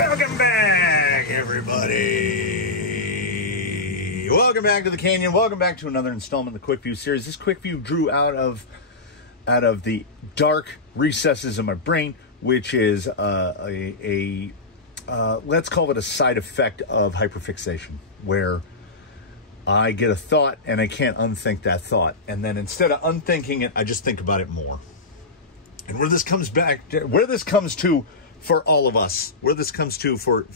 Welcome back, everybody. Welcome back to the Canyon. Welcome back to another installment of the Quickview series. This Quickview drew out of the dark recesses of my brain, which is let's call it a side effect of hyperfixation, where I get a thought and I can't unthink that thought, and then instead of unthinking it, I just think about it more. And where this comes to for all of us, where this comes to for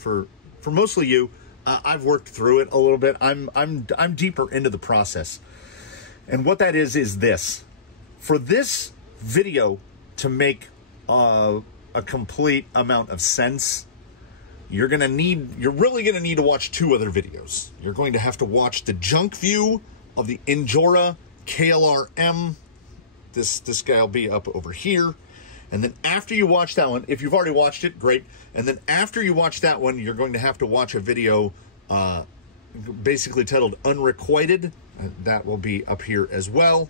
mostly you, I've worked through it a little bit. I'm deeper into the process, and what that is this: for this video to make a complete amount of sense, you're really gonna need to watch two other videos. You're going to have to watch the junk view of the Injora KLRM. This guy will be up over here. And then after you watch that one, if you've already watched it, great. And then after you watch that one, you're going to have to watch a video basically titled Unrequited. That will be up here as well,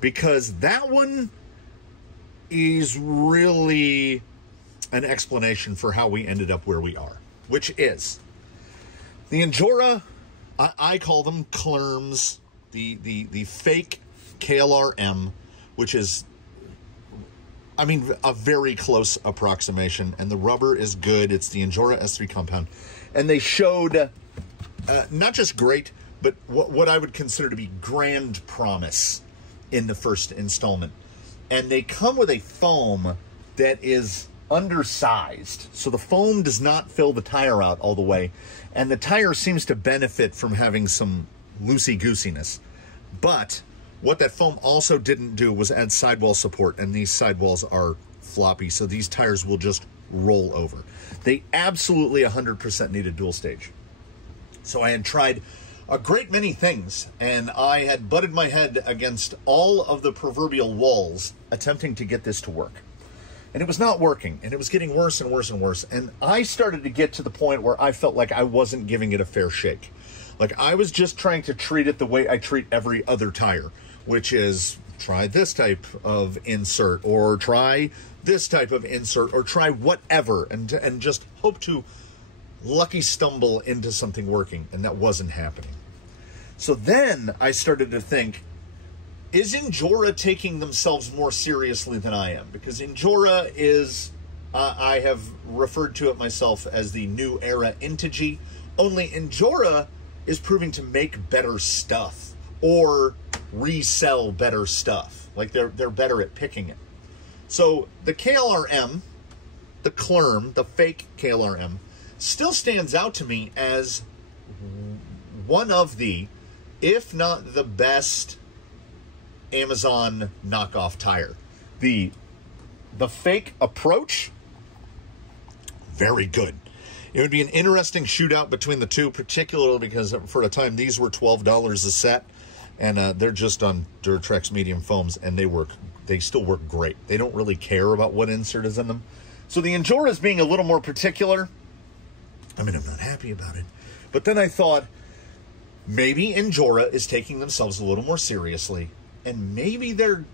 because that one is really an explanation for how we ended up where we are, which is the Injora, I call them CLRMs, the fake KLRM, which is, I mean, a very close approximation, and the rubber is good. It's the Injora S3 compound, and they showed not just great, but what I would consider to be grand promise in the first installment. And they come with a foam that is undersized, so the foam does not fill the tire out all the way, and the tire seems to benefit from having some loosey-goosiness. But what that foam also didn't do was add sidewall support, and these sidewalls are floppy, so these tires will just roll over. They absolutely 100% need a dual stage. So I had tried a great many things, and I had butted my head against all of the proverbial walls attempting to get this to work. And it was not working, and it was getting worse and worse and worse. And I started to get to the point where I felt like I wasn't giving it a fair shake. Like I was just trying to treat it the way I treat every other tire, which is try this type of insert, or try this type of insert, or try whatever, and just hope to lucky stumble into something working, and that wasn't happening. So then I started to think, is Injora taking themselves more seriously than I am? Because Injora is, I have referred to it myself as the new era Intigi, only Injora is proving to make better stuff, or resell better stuff. Like they're better at picking it. So the KLRM, the CLRM, the fake KLRM, still stands out to me as one of the, if not the best, Amazon knockoff tire. The fake approach, very good. It would be an interesting shootout between the two, particularly because for a time these were $12 a set, and they're just on Duratrex medium foams, and they still work great. They don't really care about what insert is in them. So the Injora is being a little more particular. I mean, I'm not happy about it. But then I thought, maybe Injora is taking themselves a little more seriously, and maybe they're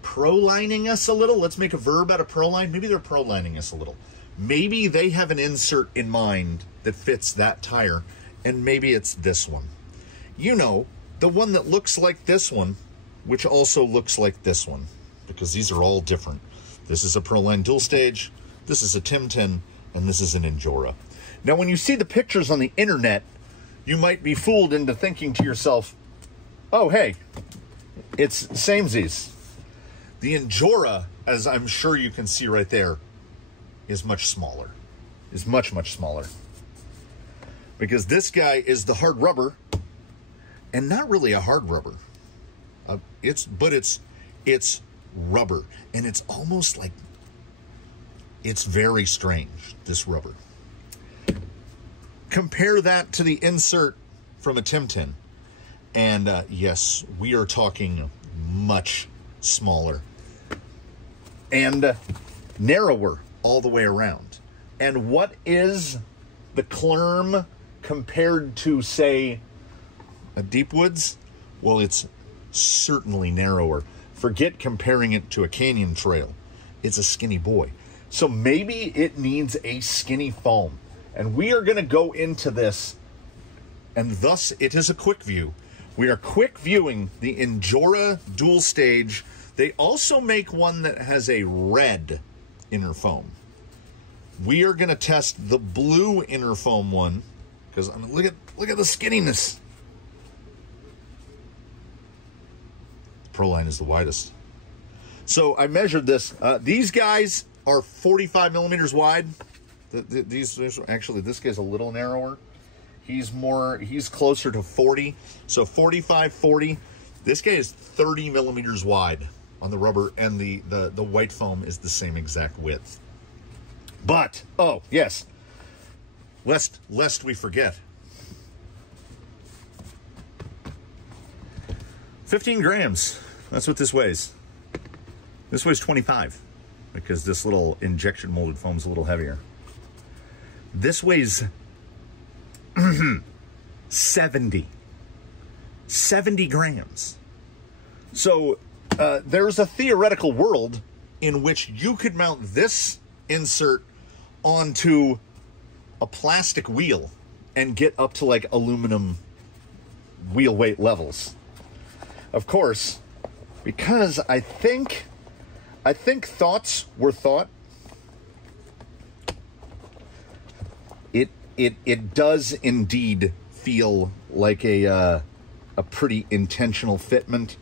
pro-lining us a little. Let's make a verb out of pro-line. Maybe they're pro-lining us a little. Maybe they have an insert in mind that fits that tire, and maybe it's this one. You know, the one that looks like this one, which also looks like this one, because these are all different. This is a Proline dual stage, this is a Tim 10, and this is an Injora. Now, when you see the pictures on the internet, you might be fooled into thinking to yourself, oh, hey, it's samesies. The Injora, as I'm sure you can see right there, is much smaller, is much, much smaller. Because this guy is the hard rubber, and not really a hard rubber. It's rubber, and it's almost like, it's very strange, this rubber. Compare that to the insert from a Tim 10, and yes, we are talking much smaller and narrower all the way around. And what is the CLRM compared to, say, a Deepwoods? Well, it's certainly narrower. Forget comparing it to a canyon trail. It's a skinny boy. So maybe it needs a skinny foam. And we are going to go into this, and thus it is a quick view. We are quick viewing the Injora Dual Stage. They also make one that has a red inner foam. We are going to test the blue inner foam one, because I mean, look at the skinniness. Proline is the widest. So I measured this. These guys are 45 millimeters wide. These actually, this guy's a little narrower. He's closer to 40. So 45, 40. This guy is 30 millimeters wide on the rubber, and the white foam is the same exact width. But, oh, yes, lest we forget. 15 grams. That's what this weighs. This weighs 25 because this little injection molded foam is a little heavier. This weighs 70 grams. So there's a theoretical world in which you could mount this insert onto a plastic wheel and get up to like aluminum wheel weight levels. Of course, because I think thoughts were thought. It does indeed feel like a pretty intentional fitment.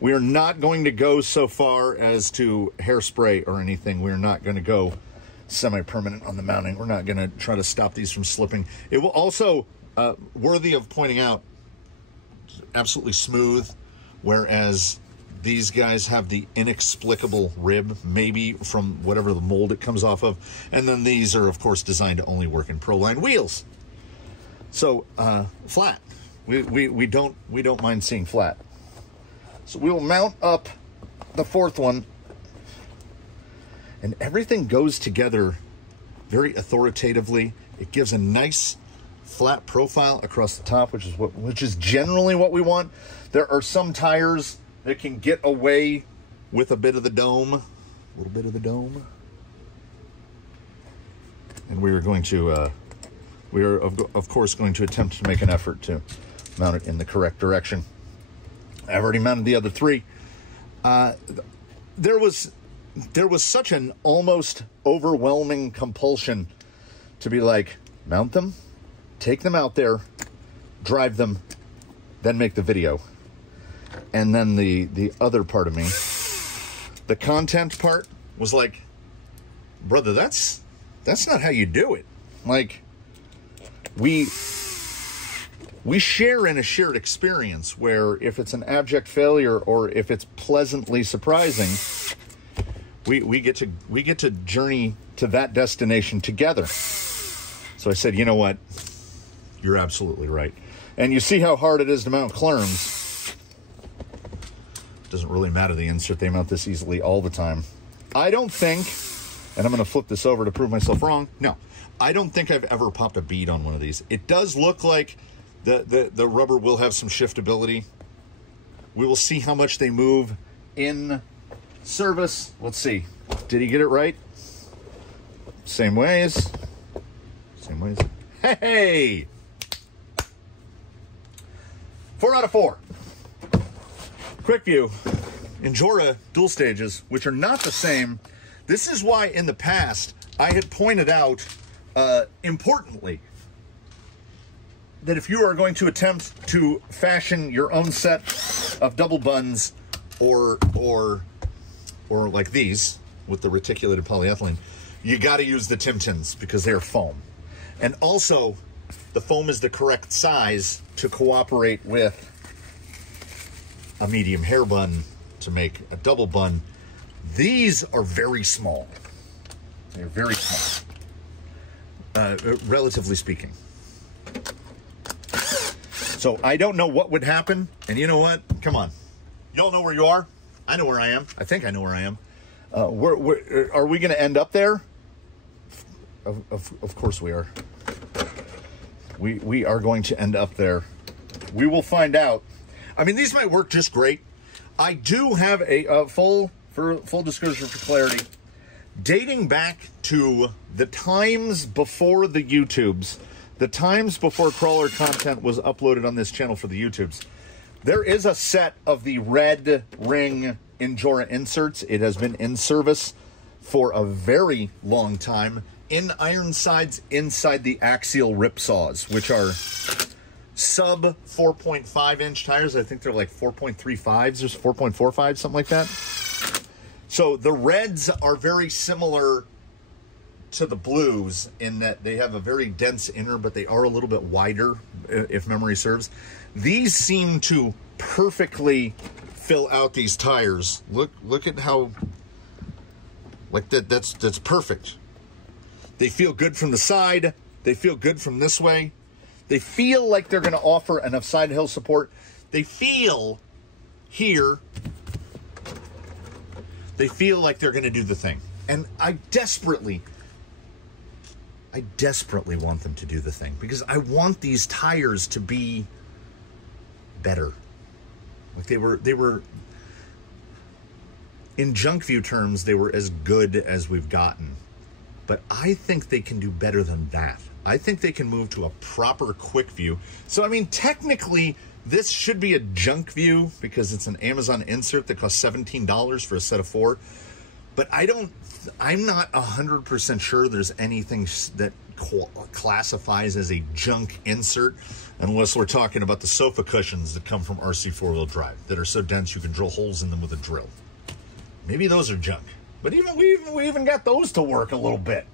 We are not going to go so far as to hairspray or anything. We're not going to go semi-permanent on the mounting. We're not going to try to stop these from slipping. It will also, worthy of pointing out, absolutely smooth, whereas these guys have the inexplicable rib, maybe from whatever the mold it comes off of. And then these are, of course, designed to only work in Proline wheels. So, flat. We don't mind seeing flat. So we will mount up the fourth one, and everything goes together very authoritatively. It gives a nice flat profile across the top, which is generally what we want. There are some tires that can get away with a bit of the dome, a little bit of the dome. And we are going to, we are of course going to attempt to make an effort to mount it in the correct direction. I've already mounted the other three. There was such an almost overwhelming compulsion to be like, mount them, take them out there, drive them, then make the video. And then the other part of me, the content part, was like, brother, that's not how you do it. Like, we share in a shared experience where if it's an abject failure or if it's pleasantly surprising, we get to journey to that destination together. So I said, you know what? You're absolutely right. And you see how hard it is to mount clerms. Doesn't really matter the insert. They mount this easily all the time. I don't think, and I'm going to flip this over to prove myself wrong. No, I don't think I've ever popped a bead on one of these. It does look like the rubber will have some shiftability. We will see how much they move in service. Let's see. Did he get it right? Same ways. Same ways. Hey! 4 out of 4. Quickview, Injora Dual Stages, which are not the same. This is why in the past I had pointed out, importantly, that if you are going to attempt to fashion your own set of double buns or like these with the reticulated polyethylene, you got to use the Timtons because they're foam. And also, the foam is the correct size to cooperate with a medium hair bun to make a double bun. These are very small. They're very small, relatively speaking. So I don't know what would happen. And you know what? Come on. Y'all know where you are. I know where I am. I think I know where I am. Are we going to end up there? Of course we are. We are going to end up there. We will find out. I mean, these might work just great. I do have a full disclosure for clarity. dating back to the times before the YouTubes, the times before crawler content was uploaded on this channel for the YouTubes, there is a set of the red ring Injora inserts. It has been in service for a very long time in iron sides inside the axial rip saws, which are sub 4.5 inch tires. I think they're like 4.35s or 4.45, something like that. So the reds are very similar to the blues in that they have a very dense inner, but they are a little bit wider, if memory serves. These seem to perfectly fill out these tires. Look at how, like that's perfect. They feel good from the side. They feel good from this way. They feel like they're going to offer enough side hill support. They feel here, they feel like they're going to do the thing. And I desperately want them to do the thing because I want these tires to be better. Like they were in junk view terms, they were as good as we've gotten. But I think they can do better than that. I think they can move to a proper quick view. So, I mean, technically, this should be a junk view because it's an Amazon insert that costs $17 for a set of 4. But I'm not 100% sure there's anything that classifies as a junk insert unless we're talking about the sofa cushions that come from RC 4-wheel drive that are so dense you can drill holes in them with a drill. Maybe those are junk. But we even got those to work a little bit.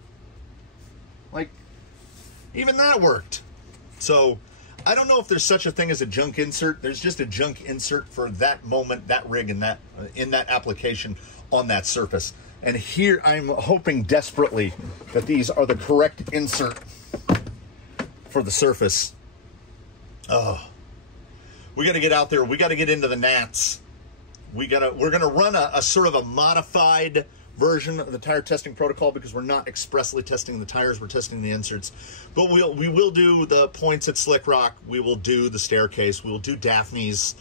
Like, even that worked. So, I don't know if there's such a thing as a junk insert. There's just a junk insert for that moment, that rig, and that in that application on that surface. And here, I'm hoping desperately that these are the correct insert for the surface. Oh, we got to get out there. We got to get into the gnats. We're gonna run a sort of a modified version of the tire testing protocol because we're not expressly testing the tires, we're testing the inserts. But we will do the points at Slick Rock, we will do the staircase, we will do Daphne's,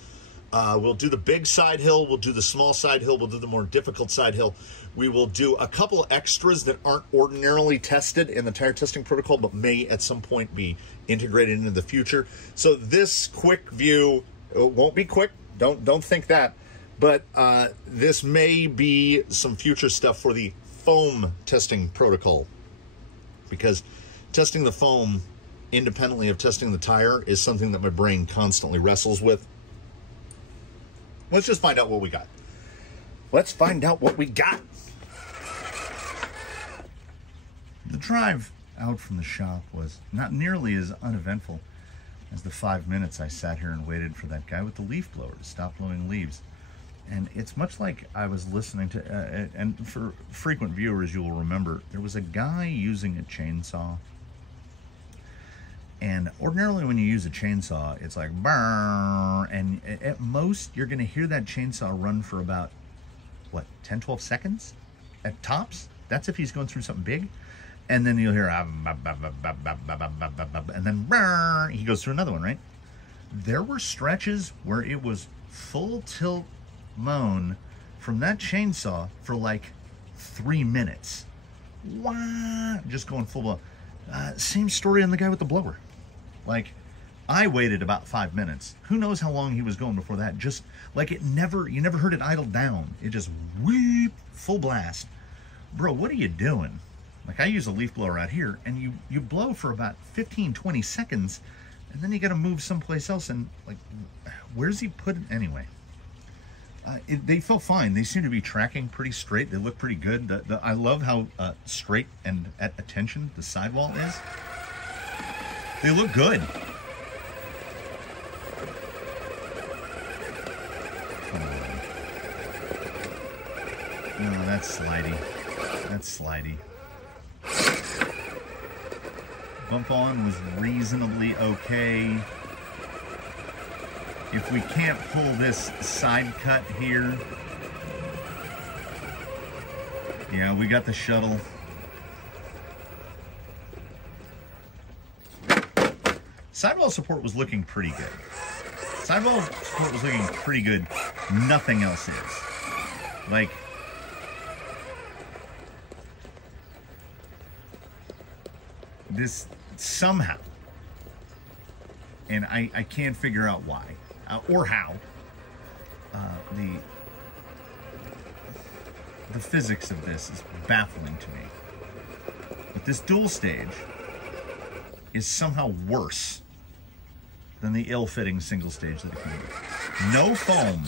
we'll do the big side hill, we'll do the small side hill, we'll do the more difficult side hill. We will do a couple extras that aren't ordinarily tested in the tire testing protocol, but may at some point be integrated into the future. So this quick view, it won't be quick, don't think that. But this may be some future stuff for the foam testing protocol because testing the foam independently of testing the tire is something that my brain constantly wrestles with. Let's just find out what we got. Let's find out what we got. The drive out from the shop was not nearly as uneventful as the 5 minutes I sat here and waited for that guy with the leaf blower to stop blowing leaves. And it's much like I was listening to, and for frequent viewers, you will remember, there was a guy using a chainsaw. And ordinarily when you use a chainsaw, it's like, brrr, and at most, you're going to hear that chainsaw run for about, what, 10, 12 seconds at tops? That's if he's going through something big. And then you'll hear, and then brrr, he goes through another one, right? There were stretches where it was full tilt moan from that chainsaw for like 3 minutes. Wah, just going full blown. Same story on the guy with the blower. Like, I waited about 5 minutes. Who knows how long he was going before that? Just like you never heard it idle down. It just whoop, full blast. Bro, what are you doing? Like, I use a leaf blower out here, and you blow for about 15, 20 seconds, and then you got to move someplace else, and like, where's he put it anyway? They feel fine. They seem to be tracking pretty straight. They look pretty good. I love how straight and at attention the sidewall is. They look good. No, that's slidey. That's slidey. Bump on was reasonably okay. If we can't pull this side cut here, yeah, we got the shuttle. Sidewall support was looking pretty good. Sidewall support was looking pretty good. Nothing else is. Like, this somehow, and I can't figure out why or how, the physics of this is baffling to me. But this dual stage is somehow worse than the ill-fitting single stage that it came with. No foam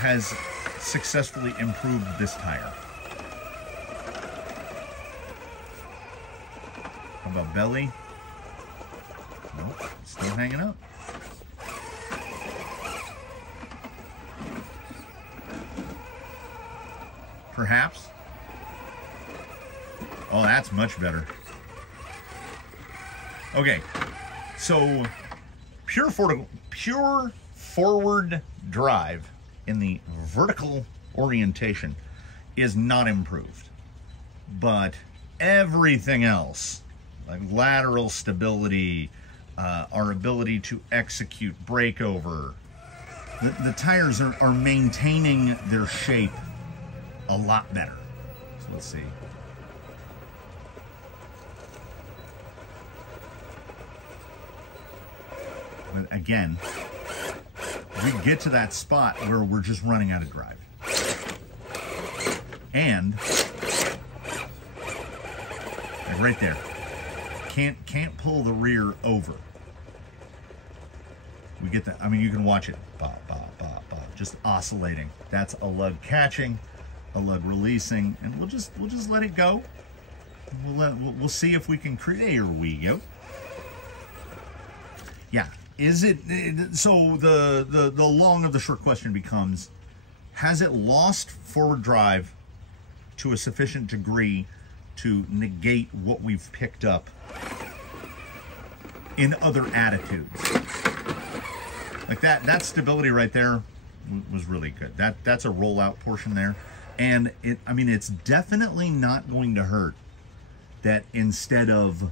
has successfully improved this tire. How about belly? Nope, it's still hanging up. Perhaps. Oh, that's much better. Okay, so pure forward drive in the vertical orientation is not improved, but everything else, like lateral stability, our ability to execute breakover, the tires are maintaining their shape a lot better. So let's see. But again, we get to that spot where we're just running out of drive. And like right there, can't pull the rear over. We get that. I mean, you can watch it, just oscillating. That's a lug catching, a lug releasing, and we'll just let it go. We'll see if we can create. There we go. Yeah. Is it so? The long of the short question becomes: has it lost forward drive to a sufficient degree to negate what we've picked up in other attitudes? Like that stability right there was really good. That's a rollout portion there, and I mean, it's definitely not going to hurt that instead of,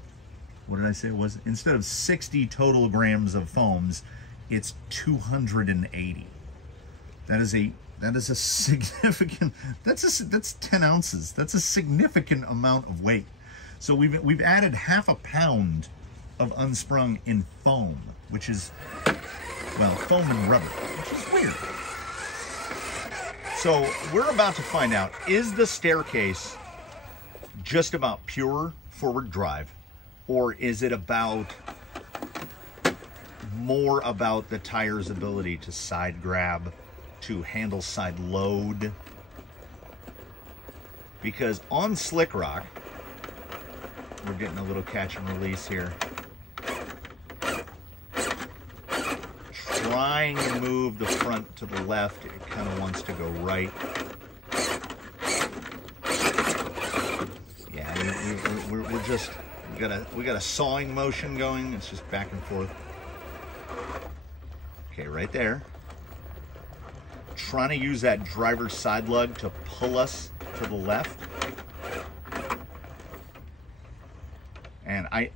what did I say it was? Instead of 60 total grams of foams, it's 280. That is a significant. That's 10 ounces. That's a significant amount of weight. So we've added half a pound of unsprung in foam, which is, well, foam and rubber, which is weird. So we're about to find out: is the staircase just about pure forward drive? Or is it more about the tire's ability to side grab, to handle side load? Because on slick rock, we're getting a little catch and release here. Trying to move the front to the left, it kind of wants to go right. Yeah, we're just... We got a sawing motion going. It's just back and forth. Okay, right there. Trying to use that driver's side lug to pull us to the left. And I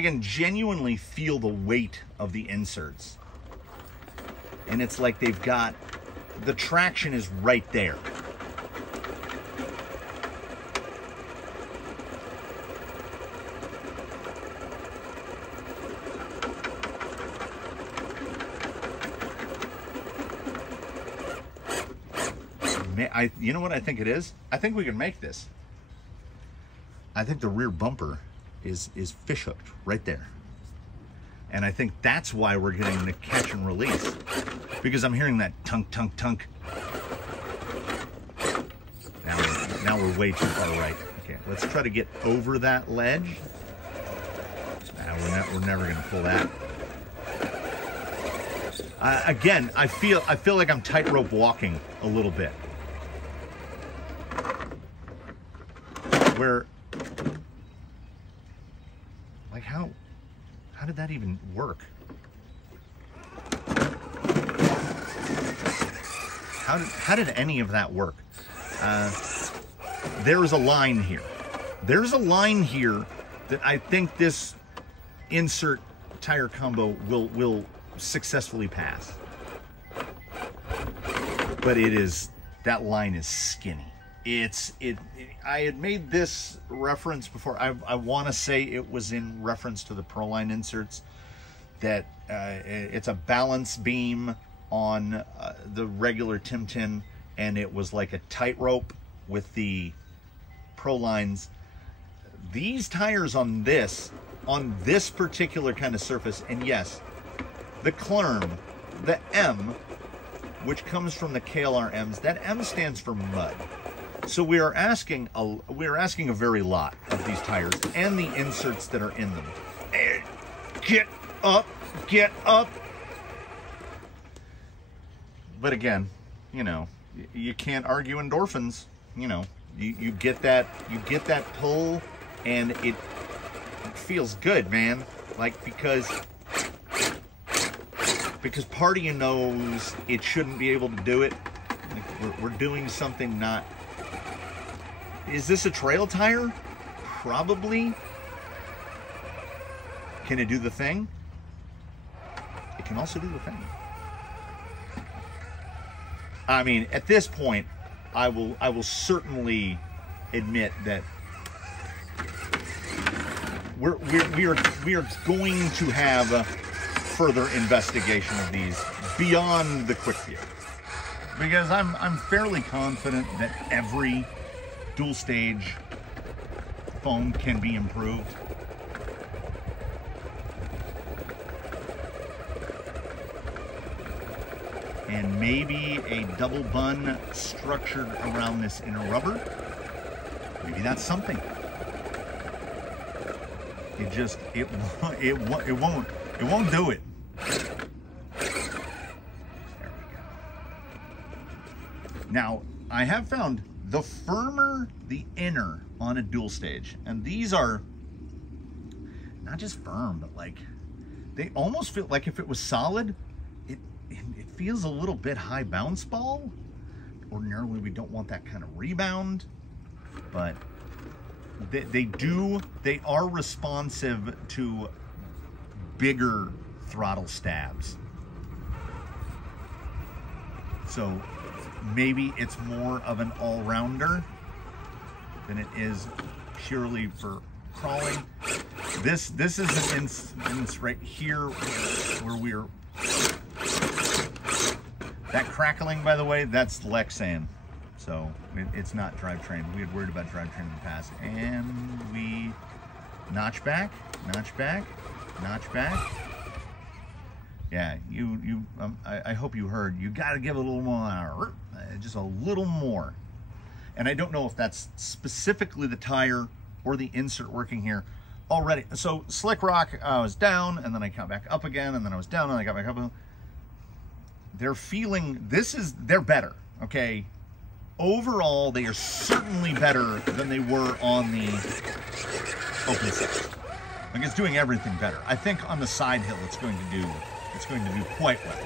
can genuinely feel the weight of the inserts. And it's like they've got, the traction is right there. You know what I think it is? I think we can make this. I think the rear bumper is fish hooked right there. And I think that's why we're getting the catch and release. Because I'm hearing that tunk, tunk, tunk. Now we're way too far right. Okay, let's try to get over that ledge. We're never gonna pull that. Again, I feel like I'm tightrope walking a little bit. Where, like, how did that even work? How did any of that work? There is a line here. There's a line here that I think this insert tire combo will successfully pass. But that line is skinny. I had made this reference before. I want to say it was in reference to the Proline inserts, that it's a balance beam on the regular Tim, and it was like a tightrope with the Prolines. These tires on this particular kind of surface, and yes, the Clerm, the M, which comes from the KLR M's, that M stands for mud. So we are asking a very lot of these tires and the inserts that are in them. And get up, get up. But again, you know, you can't argue endorphins. You know, you get that pull, and it feels good, man. Like, because part of you knows it shouldn't be able to do it. Like, we're doing something not. Is this a trail tire? Probably. Can it do the thing? It can also do the thing. I mean, at this point, I will certainly admit that we are going to have further investigation of these beyond the Quickview, because I'm fairly confident that every dual stage foam can be improved. And maybe a double bun structured around this inner rubber, maybe that's something. It won't do it. There we go. Now, I have found the firmer the inner on a dual stage, and these are not just firm, but like they almost feel like if it was solid, it feels a little bit high bounce ball. Ordinarily, we don't want that kind of rebound, but they are responsive to bigger throttle stabs. So maybe it's more of an all-rounder than it is purely for crawling. This is an instance right here where we're. That crackling, by the way, that's Lexan. So it's not drivetrain. We had worried about drivetrain in the past. And we notch back, notch back, notch back. Yeah, I hope you heard. You got to give a little more, just a little more. And I don't know if that's specifically the tire or the insert working here already. So Slick Rock, I was down, and then I got back up again, and then I was down, and I got back up. They're feeling, they're better, okay? Overall, they are certainly better than they were on the open set. Like, it's doing everything better. I think on the side hill, it's going to do quite well.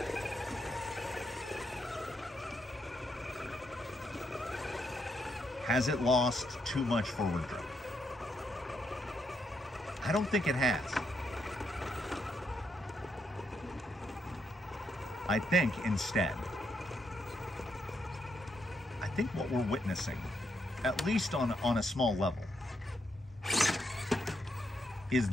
Has it lost too much forward drive? I don't think it has. I think instead, I think what we're witnessing, at least on a small level, is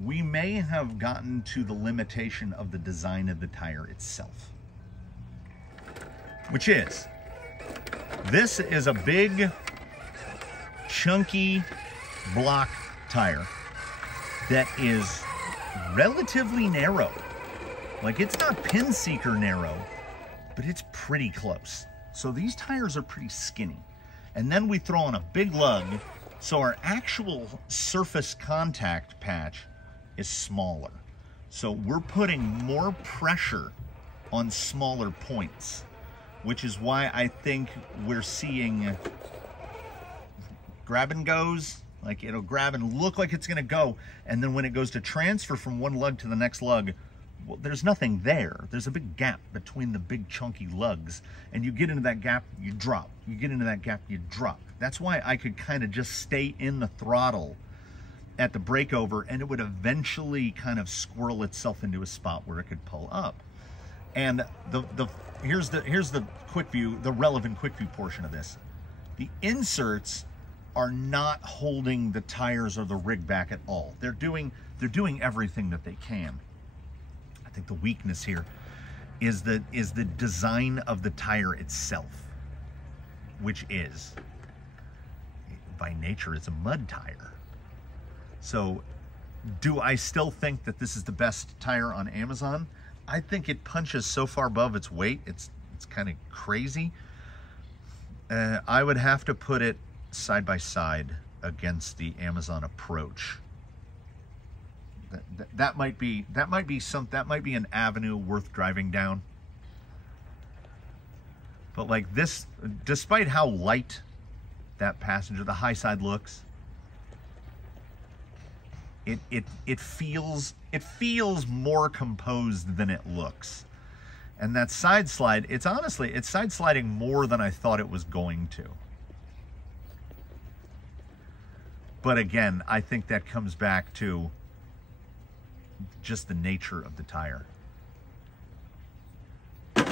we may have gotten to the limitation of the design of the tire itself, which is, this is a big, chunky block tire that is relatively narrow. Like, it's not pin seeker narrow, but it's pretty close. So these tires are pretty skinny. And then we throw on a big lug, so our actual surface contact patch is smaller. So we're putting more pressure on smaller points, which is why I think we're seeing grab and goes. Like, it'll grab and look like it's gonna go, and then when it goes to transfer from one lug to the next lug, well, there's nothing there. There's a big gap between the big chunky lugs, and you get into that gap, you drop. You get into that gap, you drop. That's why I could kind of just stay in the throttle at the breakover, and it would eventually kind of squirrel itself into a spot where it could pull up. And the here's the quick view, the relevant quick view portion of this. The inserts are not holding the tires or the rig back at all. They're doing everything that they can. I think the weakness here is the design of the tire itself, which is, by nature, it's a mud tire. So do I still think that this is the best tire on Amazon? I think it punches so far above its weight, it's kind of crazy. I would have to put it side by side against the Amazon Approach. That might be an avenue worth driving down. But like this, despite how light that passenger, the high side looks, it feels more composed than it looks. And that side slide, it's side sliding more than I thought it was going to. But again, I think that comes back to just the nature of the tire. I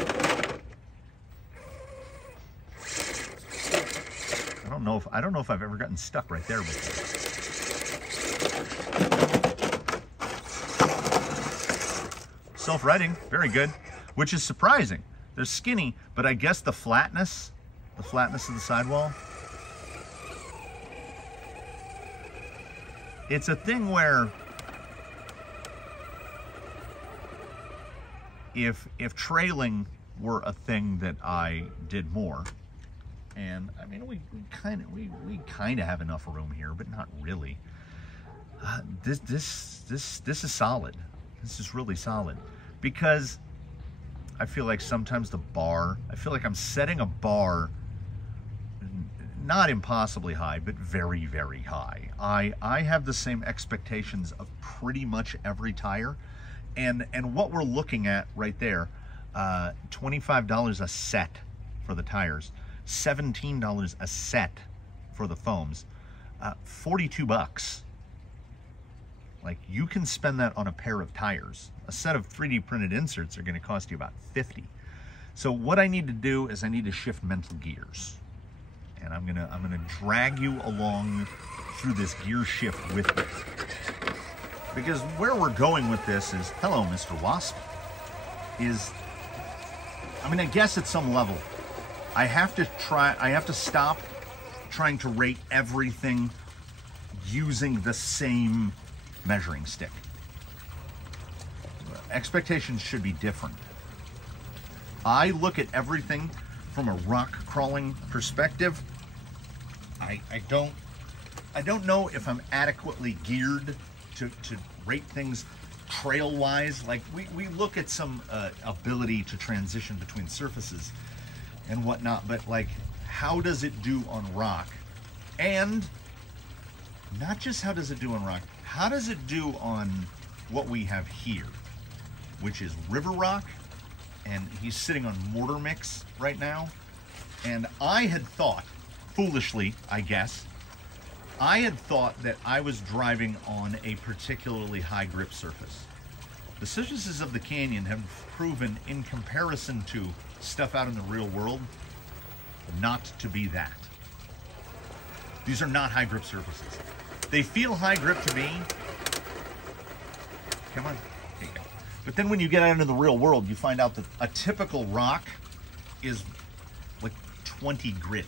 don't know if I've ever gotten stuck right there before. Self-righting, very good, which is surprising. They're skinny, but I guess the flatness of the sidewall. It's a thing where if trailing were a thing that I did more, and I mean we kind of have enough room here, but not really. This is solid. This is really solid, because I feel like sometimes I feel like I'm setting a bar not impossibly high, but very, very high. I have the same expectations of pretty much every tire. And what we're looking at right there, $25 a set for the tires, $17 a set for the foams, 42 bucks. Like, you can spend that on a pair of tires. A set of 3D printed inserts are going to cost you about 50. So what I need to do is I need to shift mental gears. And I'm gonna drag you along through this gear shift with me. Because where we're going with this is, hello, Mr. Wasp, I guess at some level, I have to stop trying to rate everything using the same measuring stick. Expectations should be different. I look at everything from a rock crawling perspective. I don't know if I'm adequately geared to rate things trail-wise. Like, we look at some ability to transition between surfaces and whatnot, but like, how does it do on rock? And not just how does it do on rock, how does it do on what we have here, which is river rock, and he's sitting on mortar mix right now. And I had thought, foolishly, I guess, I had thought that I was driving on a particularly high grip surface. The surfaces of the canyon have proven, in comparison to stuff out in the real world, not to be that. These are not high grip surfaces. They feel high grip to me. Come on. There you go. But then when you get out into the real world, you find out that a typical rock is like 20 grit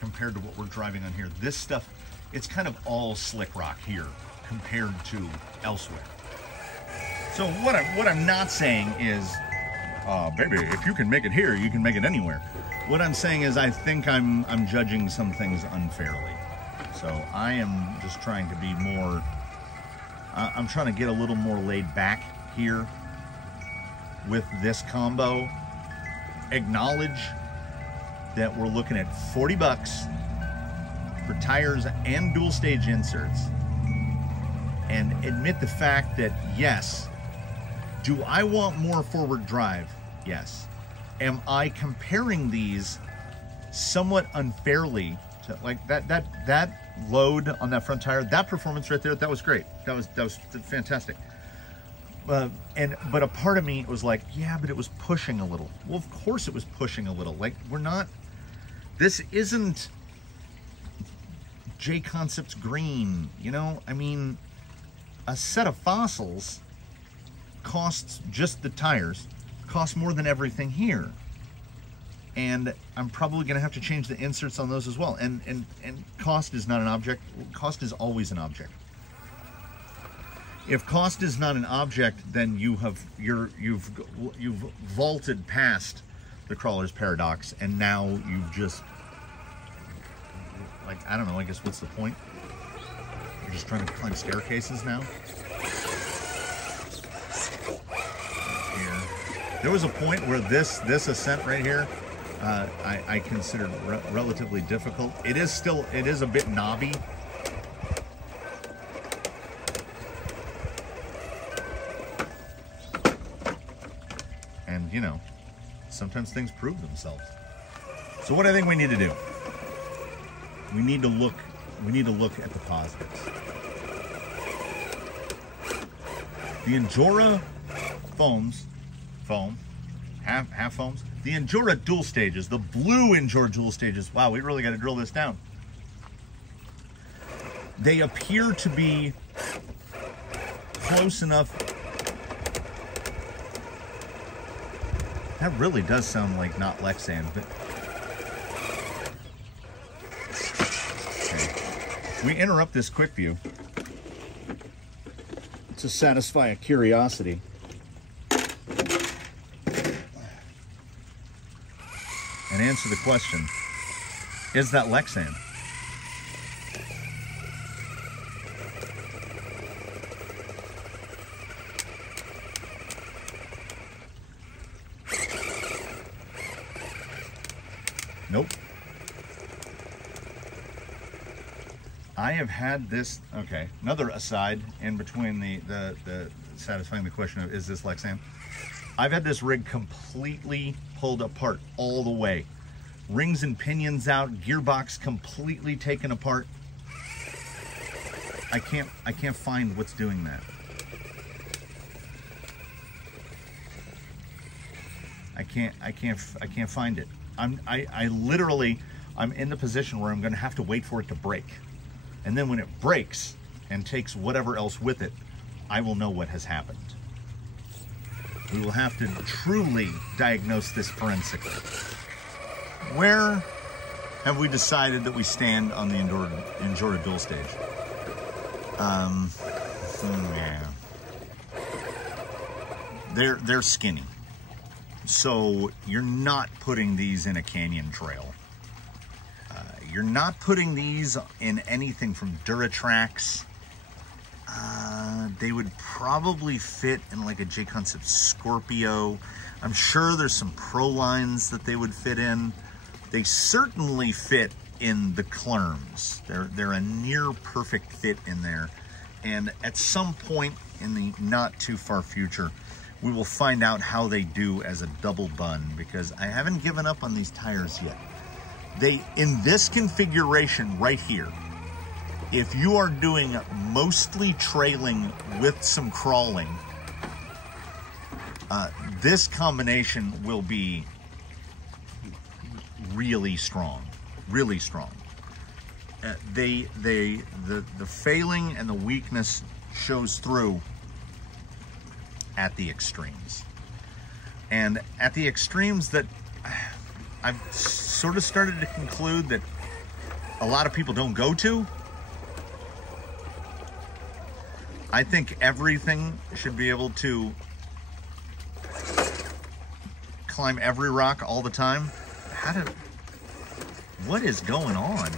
compared to what we're driving on here. This stuff, it's kind of all slick rock here compared to elsewhere. So what I'm not saying is, baby, if you can make it here, you can make it anywhere. What I'm saying is, I think I'm judging some things unfairly. So I am just trying to be more, I'm trying to get a little more laid back here with this combo. Acknowledge that we're looking at 40 bucks for tires and dual stage inserts, and admit the fact that, yes, do I want more forward drive? Yes. Am I comparing these somewhat unfairly to, like, that load on that front tire, that performance right there, that was great. That was fantastic. But a part of me was like, yeah, but it was pushing a little. Well, of course it was pushing a little. Like, this isn't J-Concepts green, you know? I mean, a set of fossils costs, just the tires, costs more than everything here. And I'm probably gonna have to change the inserts on those as well. And cost is not an object. Cost is always an object. If cost is not an object, then you've vaulted past the crawler's paradox, and now you've just, like, I don't know, I guess what's the point? You're just trying to climb staircases now? Here. There was a point where this ascent right here, I considered relatively difficult. It is a bit knobby. And, you know, sometimes things prove themselves. So what I think we need to do, we need to look at the positives. The Injora foam, half foams, the Injora Dual Stages, the blue Injora Dual Stages, wow, we really got to drill this down. They appear to be close enough. That really does sound like not Lexan, but okay. We interrupt this Quickview to satisfy a curiosity. And answer the question, is that Lexan? Nope. I have had this, okay, another aside in between the satisfying the question of, is this Lexan? I've had this rig completely pulled apart all the way. Rings and pinions out, gearbox completely taken apart. I can't find what's doing that. I can't find it. I'm in the position where I'm going to have to wait for it to break. And then when it breaks and takes whatever else with it, I will know what has happened. We will have to truly diagnose this forensically. Where have we decided that we stand on the Injora Dual Stage? Yeah. They're skinny. So you're not putting these in a canyon trail. You're not putting these in anything from Duratrax. They would probably fit in like a J-Concept Scorpio. I'm sure there's some Pro lines that they would fit in. They certainly fit in the Clerms. They're a near perfect fit in there. And at some point in the not too far future, we will find out how they do as a double bun, because I haven't given up on these tires yet. In this configuration right here, if you are doing mostly trailing with some crawling, this combination will be really strong, really strong. The failing and the weakness shows through at the extremes. And at the extremes that I've sort of started to conclude that a lot of people don't go to. I think everything should be able to climb every rock all the time. What is going on?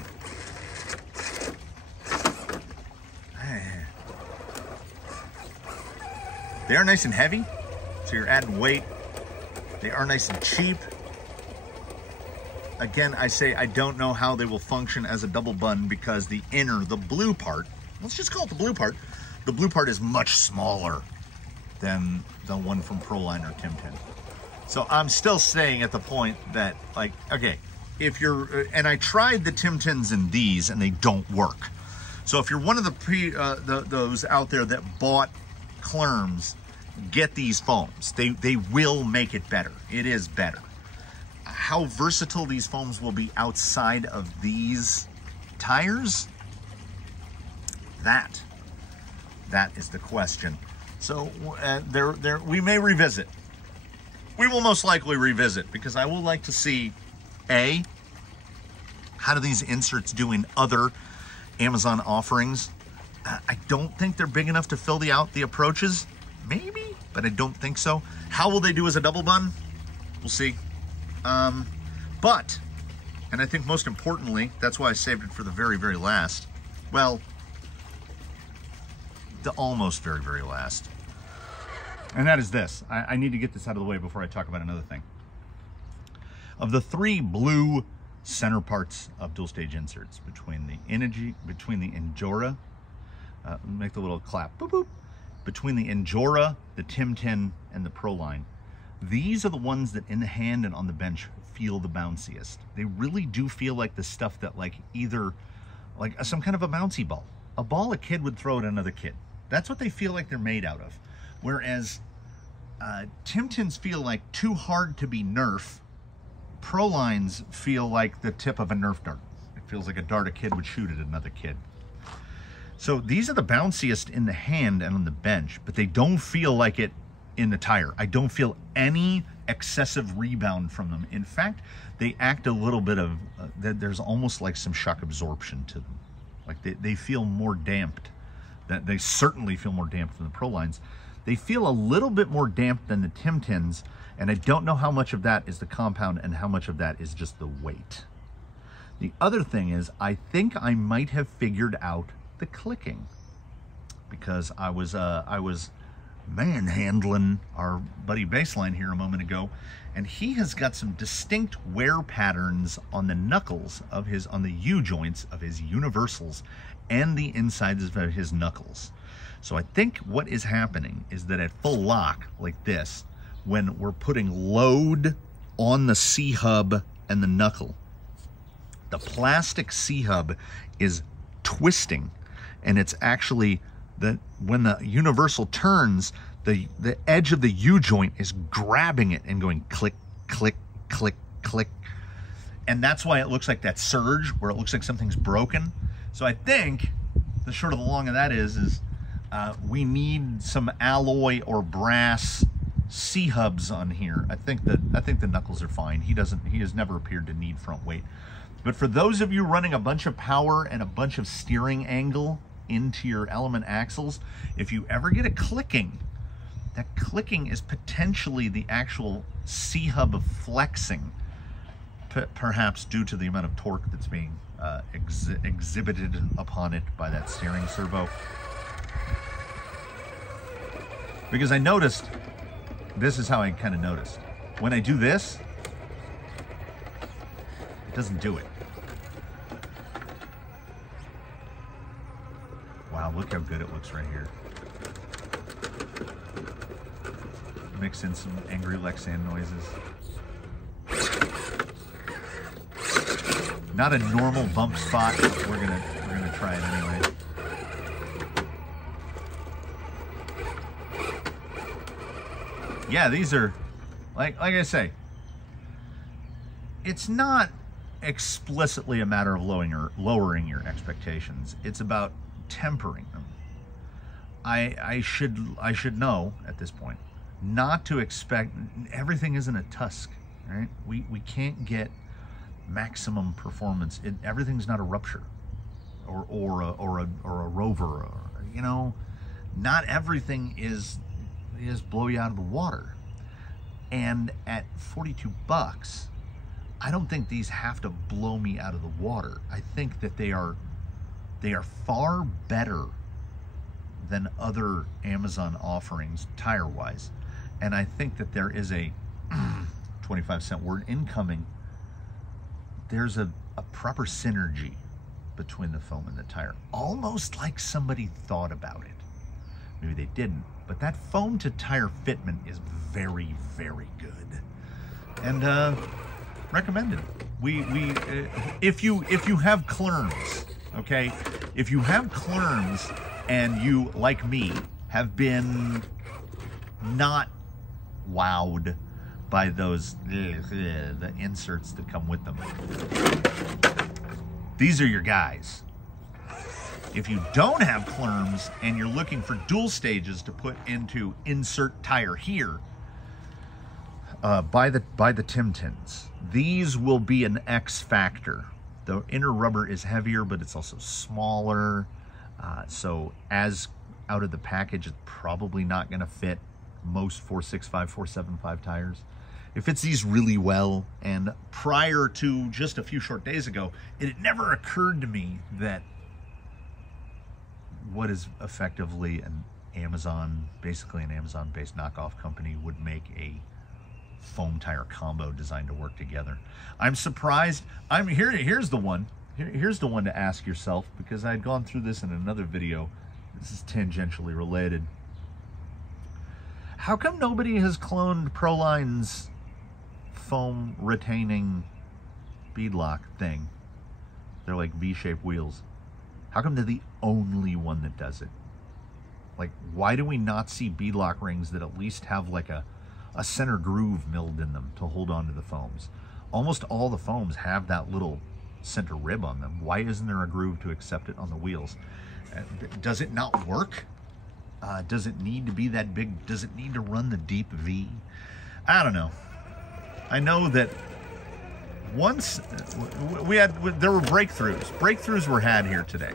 They are nice and heavy, so you're adding weight. They are nice and cheap. Again, I say I don't know how they will function as a double bun, because the blue part, let's just call it the blue part is much smaller than the one from Proline or Tim Tin. So I'm still staying at the point that, like, okay, if you're, and I tried the Tim Tins and these, and they don't work. So if you're one of those out there that bought Clerms, get these foams. They will make it better. It is better. How versatile these foams will be outside of these tires, that is the question. So we may revisit. We will most likely revisit, because I will like to see, A, how do these inserts do in other Amazon offerings? I don't think they're big enough to fill the approaches. Maybe, but I don't think so. How will they do as a double bun? We'll see. But, and I think most importantly, that's why I saved it for the very, very last. Well, the almost very, very last. And that is this. I need to get this out of the way before I talk about another thing. Of the three blue center parts of dual stage inserts, between the Injora, make the little clap, boop, boop, between the Injora, the Tim 10, and the Pro Line, these are the ones that in the hand and on the bench feel the bounciest. They really do feel like the stuff that either some kind of a bouncy ball. A ball a kid would throw at another kid. That's what they feel like they're made out of. Whereas Tim 10s feel like too hard to be Nerf. Pro Lines feel like the tip of a Nerf dart. It feels like a dart a kid would shoot at another kid. So these are the bounciest in the hand and on the bench, but they don't feel like it in the tire. I don't feel any excessive rebound from them. In fact, they act a little bit of, there's almost like some shock absorption to them. Like they feel more damped. They certainly feel more damped than the Pro Lines. They feel a little bit more damp than the Tim 10s, and I don't know how much of that is the compound and how much of that is just the weight. The other thing is, I think I might have figured out the clicking, because I was manhandling our buddy Baseline here a moment ago, and he has got some distinct wear patterns on the knuckles of on the U-joints of his universals and the insides of his knuckles. So I think what is happening is that at full lock like this, when we're putting load on the C-hub and the knuckle, the plastic C-hub is twisting, and it's actually when the universal turns, the edge of the U-joint is grabbing it and going click, click, click, click. And that's why it looks like that surge where it looks like something's broken. So I think the short of the long of that is we need some alloy or brass C-hubs on here. I think the knuckles are fine. He has never appeared to need front weight. But for those of you running a bunch of power and a bunch of steering angle into your element axles, if you ever get a clicking, that clicking is potentially the actual C-hub flexing, perhaps due to the amount of torque that's being exhibited upon it by that steering servo. Because I noticed, this is how I kind of noticed. When I do this, it doesn't do it. Wow, look how good it looks right here. Mix in some angry Lexan noises. Not a normal bump spot, but we're gonna try it anyway. Yeah, these are, like I say, it's not explicitly a matter of lowering your expectations. It's about tempering them. I should know at this point not to expect, everything isn't a Tusk, right? We can't get maximum performance. Everything's not a Rupture or a Rover, or, you know, not everything is blow you out of the water. And at $42, I don't think these have to blow me out of the water. I think that they are far better than other Amazon offerings tire-wise. And I think that there is a 25-cent word incoming. There's a proper synergy between the foam and the tire. Almost like somebody thought about it. Maybe they didn't, but that foam to tire fitment is very, very good. And recommended. If you have clerms, okay? If you have clerms and you, like me, have been not wowed by those the inserts that come with them. These are your guys. If you don't have clerms and you're looking for dual stages to put into insert tire here, buy the Timtons. These will be an X factor. The inner rubber is heavier, but it's also smaller. So as out of the package, it's probably not going to fit most 465, 475 tires. It fits these really well. And prior to just a few short days ago, it had never occurred to me that what is effectively an Amazon, basically an Amazon-based knockoff company, would make a foam tire combo designed to work together. I'm surprised. Here's the one. Here's the one to ask yourself, because I had gone through this in another video. This is tangentially related. How come nobody has cloned Proline's foam retaining beadlock thing? They're like V-shaped wheels. How come they're the only one that does it? Like, why do we not see beadlock rings that at least have like a center groove milled in them to hold on to the foams? Almost all the foams have that little center rib on them. Why isn't there a groove to accept it on the wheels? Does it not work? Does it need to be that big? Does it need to run the deep V? I don't know. I know that once there were breakthroughs. Breakthroughs were had here today.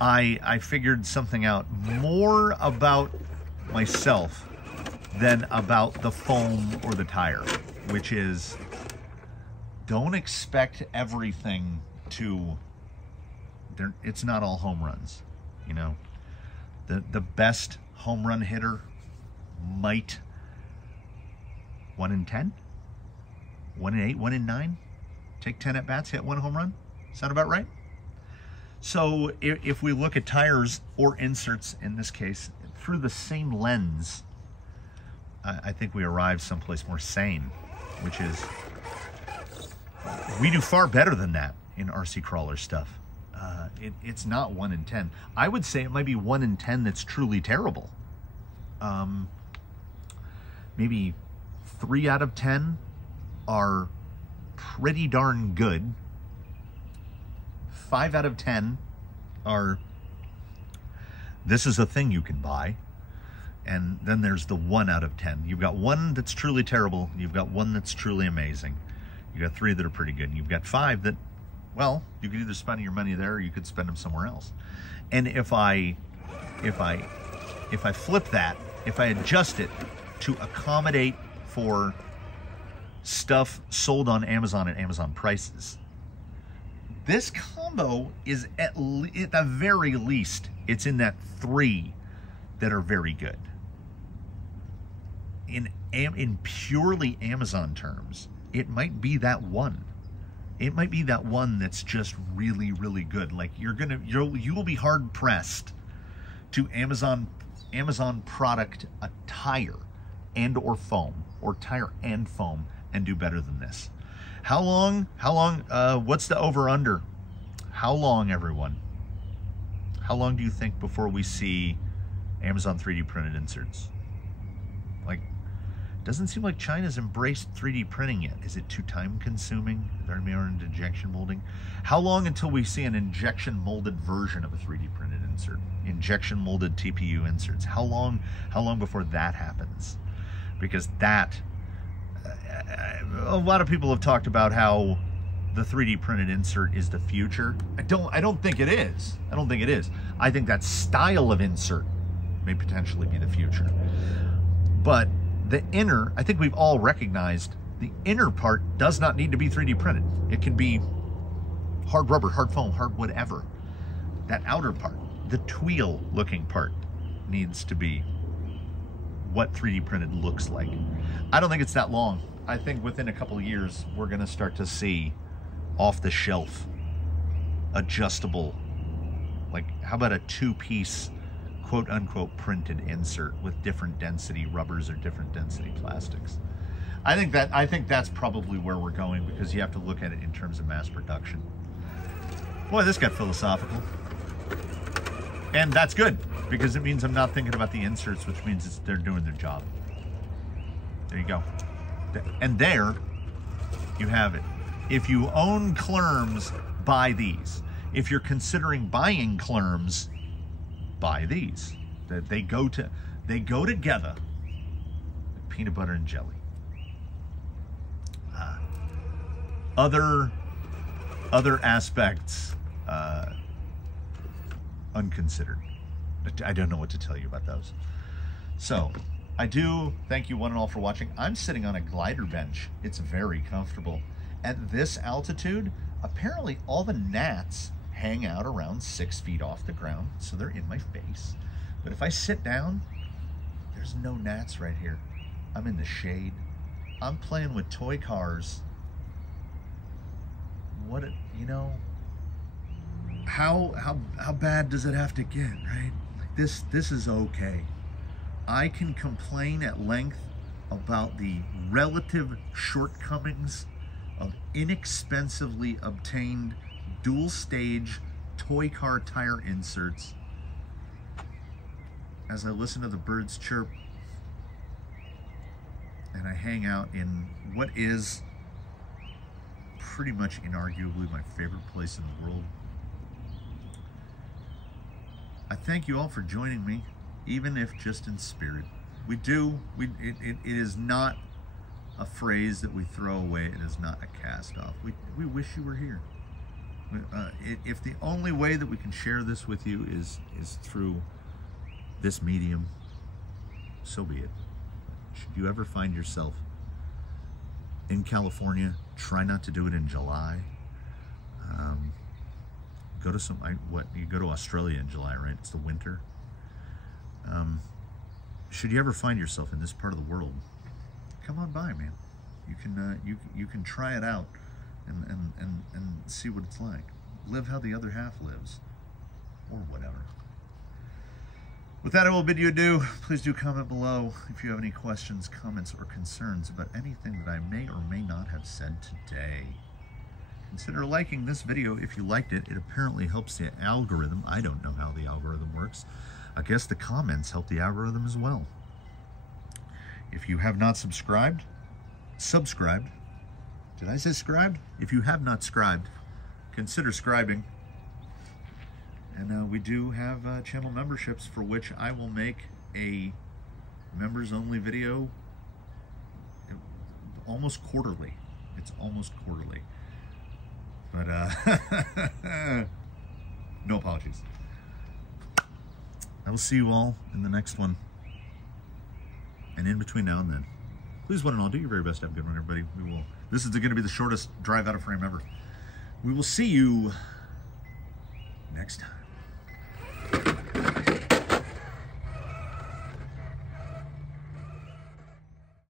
I figured something out more about myself than about the foam or the tire, which is, don't expect everything to, it's not all home runs, you know. The best home run hitter might 1 in 10, 1 in 8, 1 in 9, take 10 at bats, hit 1 home run. Sound about right? So if we look at tires or inserts in this case through the same lens, I think we arrive someplace more sane, which is we do far better than that in RC crawler stuff. It's not 1 in 10. I would say it might be 1 in 10 that's truly terrible. Maybe 3 out of 10 are pretty darn good. 5 out of 10 are, this is a thing you can buy. And then there's the 1 out of 10. You've got 1 that's truly terrible. You've got 1 that's truly amazing. You've got 3 that are pretty good. And you've got 5 that, well, you could either spend your money there or you could spend them somewhere else. And if I flip that, if I adjust it to accommodate for stuff sold on Amazon at Amazon prices, this combo is at the very least, it's in that 3 that are very good. In purely Amazon terms, it might be that 1. It might be that 1 that's just really, really good. Like you will be hard pressed to Amazon product a tire and or foam, or tire and foam, and do better than this. How long, what's the over under? How long, everyone? How long do you think before we see Amazon 3D printed inserts? Like, doesn't seem like China's embraced 3D printing yet. Is it too time consuming? They're more into injection molding. How long until we see an injection molded version of a 3D printed insert? Injection molded TPU inserts. How long before that happens? Because that, a lot of people have talked about how the 3D printed insert is the future. I don't think it is. I don't think it is. I think that style of insert may potentially be the future. But the inner, I think we've all recognized the inner part does not need to be 3D printed. It can be hard rubber, hard foam, hard whatever. That outer part, the tweel looking part, needs to be what 3D printed looks like. I don't think it's that long. I think within a couple of years, we're gonna start to see off the shelf, adjustable, like how about a 2-piece quote unquote printed insert with different density rubbers or different density plastics. I think that's probably where we're going, because you have to look at it in terms of mass production. Boy, this got philosophical. And that's good. because it means I'm not thinking about the inserts, which means they're doing their job. There you go. And there you have it. If you own Clerms, buy these. If you're considering buying Clerms, buy these. They go together. Peanut butter and jelly. Other aspects unconsidered. I don't know what to tell you about those. So I do thank you one and all for watching. I'm sitting on a glider bench. It's very comfortable. At this altitude, apparently all the gnats hang out around 6 feet off the ground, so they're in my face. But if I sit down, there's no gnats right here. I'm in the shade. I'm playing with toy cars. You know, how bad does it have to get, right? Like this is okay. I can complain at length about the relative shortcomings of inexpensively obtained dual stage toy car tire inserts as I listen to the birds chirp and I hang out in what is pretty much inarguably my favorite place in the world. I thank you all for joining me, even if just in spirit. It is not a phrase that we throw away. It is not a cast off. We wish you were here. If the only way that we can share this with you is through this medium, so be it. Should you ever find yourself in California, try not to do it in July. Go to you go to Australia in July, right? It's the winter. Should you ever find yourself in this part of the world, come on by, man. You can try it out and see what it's like. Live how the other half lives, or whatever. With that, I will bid you adieu. Please do comment below if you have any questions, comments, or concerns about anything that I may or may not have said today. Consider liking this video if you liked it. It apparently helps the algorithm. I don't know how the algorithm works. I guess the comments help the algorithm as well. If you have not subscribed, did I say scribed? If you have not scribed, consider scribing. And we do have channel memberships for which I will make a members only video almost quarterly. It's almost quarterly. But no apologies. I will see you all in the next one. And in between now and then, please one and all, do your very best to have a good one, everybody. This is going to be the shortest drive out of frame ever. We will see you next time.